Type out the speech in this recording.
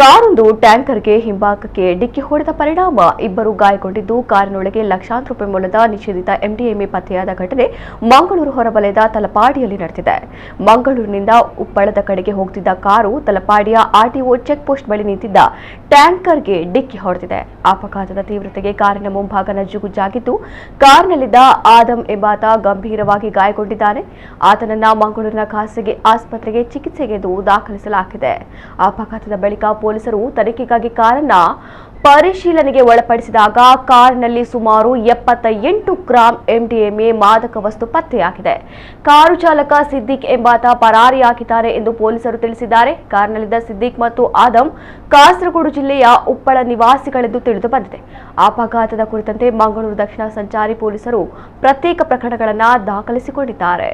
ಕಾರೊಂದು ಟ್ಯಾಂಕರ್ಗೆ ಹಿಂಭಾಗಕ್ಕೆ ಡಿಕ್ಕಿ ಹೊಡೆದ ಪರಿಣಾಮ ಇಬ್ಬರು ಗಾಯಗೊಂಡಿದ್ದು, ಕಾರಿನೊಳಗೆ ಲಕ್ಷಾಂತರ ರೂಪಾಯಿ ಮೌಲ್ಯದ ನಿಷೇಧಿತ ಎಂಡಿಎಂಎ ಪತ್ತೆಯಾದ ಘಟನೆ ಮಂಗಳೂರು ಹೊರವಲಯದ ತಲಪಾಡಿಯಲ್ಲಿ ನಡೆದಿದೆ. ಮಂಗಳೂರಿನಿಂದ ಉಪ್ಪಳದ ಕಡೆಗೆ ಹೋಗುತ್ತಿದ್ದ ಕಾರು ತಲಪಾಡಿಯ ಆರ್ಟಿಒ ಚೆಕ್ ಪೋಸ್ಟ್ ಬಳಿ ನಿಂತಿದ್ದ ಟ್ಯಾಂಕರ್ಗೆ ಡಿಕ್ಕಿ ಹೊಡೆದಿದೆ. ಅಪಘಾತದ ತೀವ್ರತೆಗೆ ಕಾರಿನ ಮುಂಭಾಗ ನಜ್ಜುಗುಜ್ಜಾಗಿದ್ದು, ಕಾರಿನಲ್ಲಿದ್ದ ಆದಂ ಎಂಬಾತ ಗಂಭೀರವಾಗಿ ಗಾಯಗೊಂಡಿದ್ದಾನೆ. ಆತನನ್ನ ಮಂಗಳೂರಿನ ಖಾಸಗಿ ಆಸ್ಪತ್ರೆಗೆ ಚಿಕಿತ್ಸೆಗೆಂದು ದಾಖಲಿಸಲಾಗಿದೆ. ಅಪಘಾತದ ಬಳಿಕ ಪೊಲೀಸರು ತನಿಖೆಗಾಗಿ ಕಾರನ್ನ ಪರಿಶೀಲನೆಗೆ ಒಳಪಡಿಸಿದಾಗ ಕಾರಿನಲ್ಲಿ ಸುಮಾರು 78 ಗ್ರಾಂ ಎಂಡಿಎಂಎ ಮಾದಕ ವಸ್ತು ಪತ್ತೆಯಾಗಿದೆ. ಕಾರು ಚಾಲಕ ಸಿದ್ದಿಕ್ ಎಂಬಾತ ಪರಾರಿಯಾಗಿದ್ದಾರೆ ಎಂದು ಪೊಲೀಸರು ತಿಳಿಸಿದ್ದಾರೆ. ಕಾರಿನಲ್ಲಿದ್ದ ಸಿದ್ದಿಕ್ ಮತ್ತು ಆದಂ ಕಾಸರಗೋಡು ಜಿಲ್ಲೆಯ ಉಪ್ಪಳ ನಿವಾಸಿಗಳೆಂದು ತಿಳಿದು ಬಂದಿದೆ. ಅಪಘಾತದ ಕುರಿತಂತೆ ಮಂಗಳೂರು ದಕ್ಷಿಣ ಸಂಚಾರಿ ಪೊಲೀಸರು ಪ್ರತ್ಯೇಕ ಪ್ರಕರಣಗಳನ್ನು ದಾಖಲಿಸಿಕೊಂಡಿದ್ದಾರೆ.